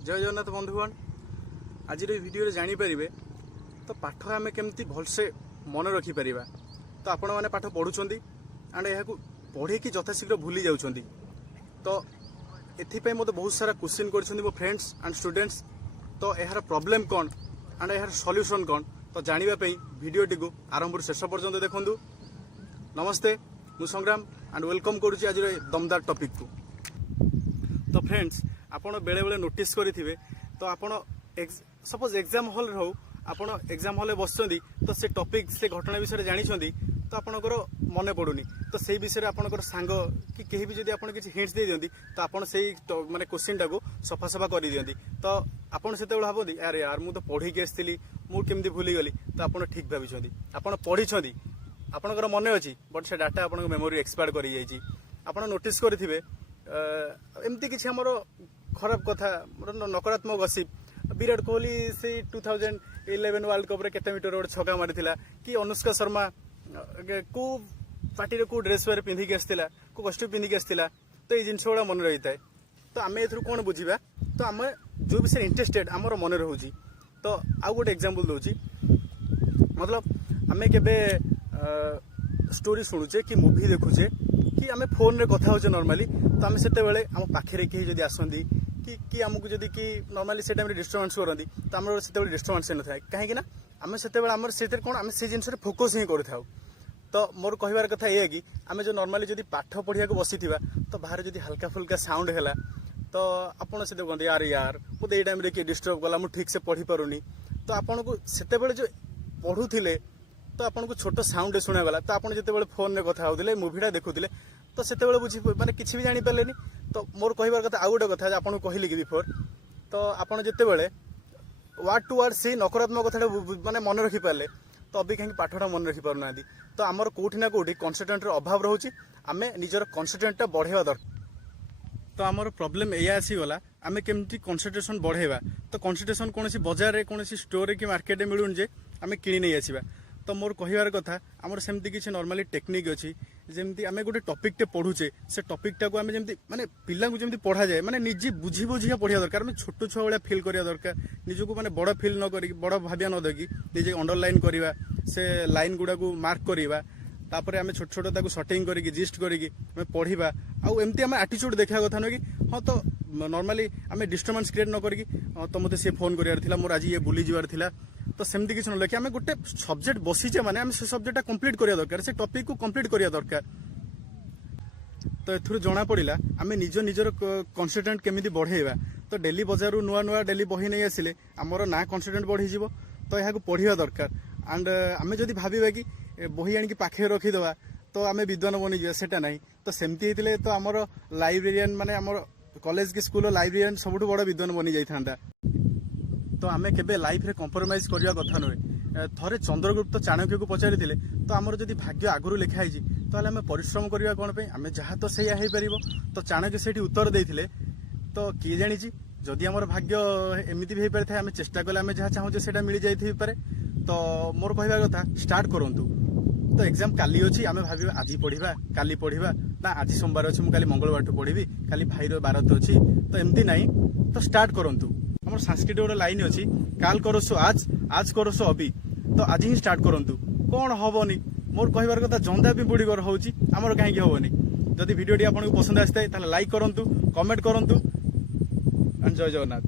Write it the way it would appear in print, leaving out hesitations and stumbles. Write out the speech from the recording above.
जय जगन्नाथ बंधुगण आज भिडियो जानीपर तो पाठ आम केमती भलसे मन रखिपर तो आपण मैंने पाठ पढ़ुंट एंड यह पढ़े कि यथाशीघ्र भूली जाऊँच तो एपाई मत बहुत सारा क्वेश्चन कर मो फ्रेंड्स एंड स्टूडेंट्स तो यार प्रॉब्लम कौन एंड यार सॉल्यूशन कौन तो जानापी भिडियोटी को आरंभ शेष पर्यंत देखूँ। नमस्ते मु संग्राम एंड वेलकम करुच्ची आज दमदार टॉपिक को। तो फ्रेंड्स आपण बेले बेले नोटिस करेंगे तो आपण सपोज एग्जाम हॉल हो आपण एग्जाम हॉल बसुँच तो से टॉपिक से घटना विषय जानी तो आपणकर मन पड़ूनी तो से विषय आपणकर सांग कि कहीं भी जब आप हिंट्स दे दिंती तो आप माने क्वेश्चन टाक सफा सफा कर दिंती तो आपड़ से भावती अरे यार मुझे पढ़ी आसती मुझे भूलीगली तो आप ठीक भाई आप पढ़ी आपणकर मन अच्छी बट से डाटा आप मेमोरी एक्सपायर कर आप नोटिस करेंगे एमती किसी आम खराब कथा नकारात्मक गसिप विराट कोहली से 2011 वर्ल्ड कप रे केते मीटर गोटे छक्का मारी कि अनुष्का शर्मा को पार्टी को ड्रेस वेयर पिंधिक आसला को कस्ट्यूम पिंधिक आसला तो ये जिनस गुड़ा मन रही है तो आम ए कौन बुझा तो आम जो विषय इंटरेस्टेड आमर मन रोचे तो आउ गोटे एग्जांपल दूसरी मतलब आम के स्टोरी शुणुचे कि मूवी देखुचे कि आम फोन रे कथा होचे नॉर्मली तो आम से आम पाखे कहीं जब आसती कि आमको जदि कि नॉर्मली से टाइम डिस्टर्बांस करती तो आम से डिस्टर्बांस न था कहीं आम से कौन आम से जिन फोकस ही कर तो मोर कहबार कथा ये कि आम जो नॉर्मली जदि पाठ पढ़िया बसी तो बाहर जदि हल्का फुल्का साउंड है तो आपड़ से कहते यार यार मुझे ये टाइम किए डिस्टर्ब कला मुझे ठीक से पढ़ी पारुनी तो आपन को से जो पढ़ुले तो आपन को छोट साउंड शुणागला तो आप जो फोन में कथा होते मुवीटा देखुले तो से बुझी माने किसी भी जानी पारे तो मोर कहबार कथा आउ गोटे कथा आपको कहली कि बिफोर तो आपड़ जिते वार्ड टू वार्ड से नकारात्मक कथा माने मन रखिपारे तो अभी कहीं पाठटा मन रखिपार तो आमर कौटी ना कौटी कन्सेंट्रेट अभाव रोचे आम निजर कन्सेंट्रेट बढ़ेवा दरकार तो आमर प्रॉब्लम या आसीगला आम केमती कन्सेंट्रेशन बढ़ेवा तो कन्सेंट्रेशन कौन बजार कौन स्टोर कि मार्केट मिलून जे आम कि नहीं आसवा तो मोर कहबार कथा आमर सेमती किसी नॉर्मली टेक्निक अच्छी जमती आम गोटे टॉपिकटे पढ़ुचे से टॉपिकटा को आम जमती माने पिला को जमती पढ़ा जाए माने निजी बुझी बुझिया पढ़िया दरकार आम छोट छुआ भाया फिल करिया दरकार निजको माने बड़ फिल न करी बड़ भाविया न देकी निजे अंडरलाइन करवा से लाइन गुड़ा को मार्क करवा तापर आम छोट छोट ताको सटिंग करके जिस्ट करके पढ़ा आउ एमती आम एटीट्यूड देखा कथा नुह कि हाँ तो नॉर्मली आम डिस्टर्बांस क्रिएट न करी तो मत सी फोन करार मोर आज ये बुली जबार थिला तो सेमती किसी ना कि आम गोटे सब्जेक्ट बसीचे माने आम से सब्जेक्टा कंप्लीट करिया दरकार से टॉपिक को कंप्लीट करिया दरकार तो एथुरु जना पड़िला आम निज निजर कन्सेंट्रेट केमिति बढ़ेवा तो डेली बजार नुआ नुआ डेली बही नहीं आसिले आमर ना कन्सेंट्रेट बढ़ी तो यहाँ पढ़ा दरकार एंड आम जदि भाविबा कि बही आनिक पाखे रखीदवा तो आम विद्वान बनीजा सेटा ना तो सेमती होते तो आमर लाइब्रेरियन माने आमर कॉलेज की स्कूल लाइब्रेरियन सबुठ बड़ विद्वान बनी जाता तो आम के लाइफ रे कंप्रोमाइज करवा कथा नुहे थरे चंद्रगुप्त चाणक्य को पचारि तो आमर जदि भाग्य आगु लिखाई तो आम परिश्रम करवा कौन आम जहाँ तो सैया हो पार तो चाणक्य से उत्तर देते तो किए जानी जदि आमर भाग्य एमती भी हो पारि आम चेष्टा कले आम जहाँ चाहूँ से मिल जाए तो मोर कहवा कथा स्टार्ट करूँ तो एग्जाम काली अच्छी आम भाव आज पढ़ा काली पढ़ा ना आज सोमवार अच्छी मुझे मंगलवार ठू पढ़ी खाली भाईर बारत अच्छी तो एमती ना तो स्टार्ट करूँ आम सांस्कृतिक गोटे लाइन अच्छी काल करसो आज करसो अभी तो आज ही स्टार्ट करूँ कौन हेनी मोर कहबार कथा जंदा भी बुड़ी हूँ आमर कहीं हेनी जदि भिडियोटी आपको पसंद आसता है लाइक करूँ कमेंट करूँ एंड जय जगन्नाथ।